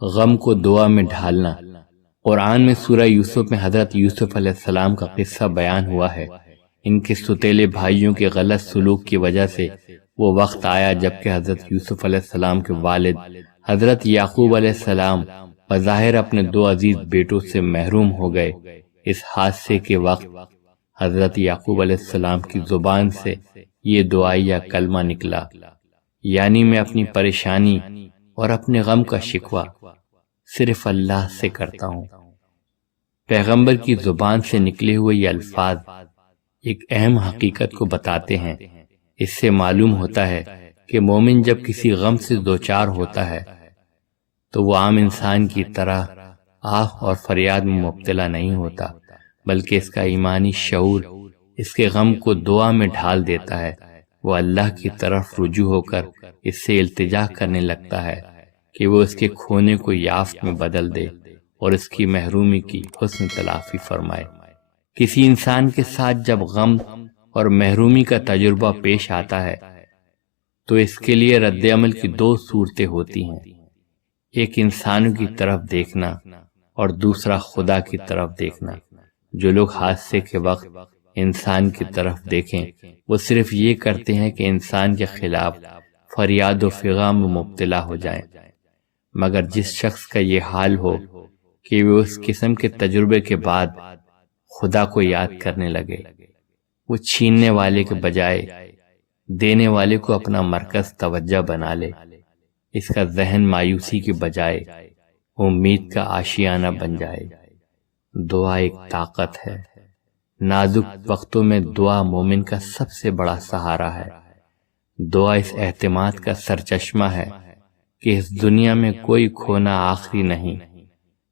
غم کو دعا میں ڈھالنا۔ قرآن میں سورہ یوسف میں حضرت یوسف علیہ السلام کا قصہ بیان ہوا ہے۔ ان کے ستیلے بھائیوں کے غلط سلوک کی وجہ سے وہ وقت آیا جبکہ حضرت یوسف علیہ السلام کے والد حضرت یعقوب علیہ السلام بظاہر اپنے 2 عزیز بیٹوں سے محروم ہو گئے۔ اس حادثے کے وقت حضرت یعقوب علیہ السلام کی زبان سے یہ دعائیہ کلمہ نکلا، یعنی میں اپنی پریشانی اور اپنے غم کا شکوہ صرف اللہ سے کرتا ہوں۔ پیغمبر کی زبان سے نکلے ہوئے یہ الفاظ ایک اہم حقیقت کو بتاتے ہیں۔ اس سے معلوم ہوتا ہے کہ مومن جب کسی غم سے دوچار ہوتا ہے تو وہ عام انسان کی طرح آہ اور فریاد میں مبتلا نہیں ہوتا، بلکہ اس کا ایمانی شعور اس کے غم کو دعا میں ڈھال دیتا ہے۔ وہ اللہ کی طرف رجوع ہو کر اس سے التجا کرنے لگتا ہے کہ وہ اس کے کھونے کو یافت میں بدل دے اور اس کی محرومی کی حسن تلافی فرمائے۔ کسی انسان کے ساتھ جب غم اور محرومی کا تجربہ پیش آتا ہے تو اس کے لیے رد عمل کی 2 صورتیں ہوتی ہیں، ایک انسانوں کی طرف دیکھنا اور دوسرا خدا کی طرف دیکھنا۔ جو لوگ حادثے کے وقت انسان کی طرف دیکھیں وہ صرف یہ کرتے ہیں کہ انسان کے خلاف فریاد و فغان میں مبتلا ہو جائیں، مگر جس شخص کا یہ حال ہو کہ وہ اس قسم کے تجربے کے بعد خدا کو یاد کرنے لگے، وہ چھیننے والے کے بجائے دینے والے کو اپنا مرکز توجہ بنا لے، اس کا ذہن مایوسی کے بجائے امید کا آشیانہ بن جائے۔ دعا ایک طاقت ہے۔ نازک وقتوں میں دعا مومن کا سب سے بڑا سہارا ہے۔ دعا اس اعتماد کا سرچشمہ ہے کہ اس دنیا میں کوئی کھونا آخری نہیں،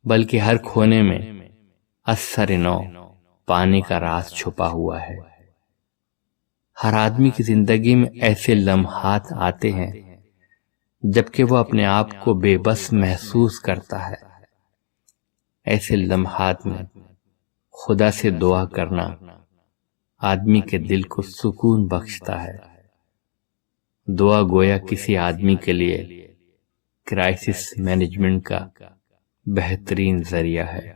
بلکہ ہر کھونے میں اثر نو پانے کا راز چھپا ہوا ہے۔ ہر آدمی کی زندگی میں ایسے لمحات آتے ہیں جبکہ وہ اپنے آپ کو بے بس محسوس کرتا ہے۔ ایسے لمحات میں خدا سے دعا کرنا آدمی کے دل کو سکون بخشتا ہے۔ دعا گویا کسی آدمی کے لیے کرائسس مینجمنٹ کا بہترین ذریعہ ہے۔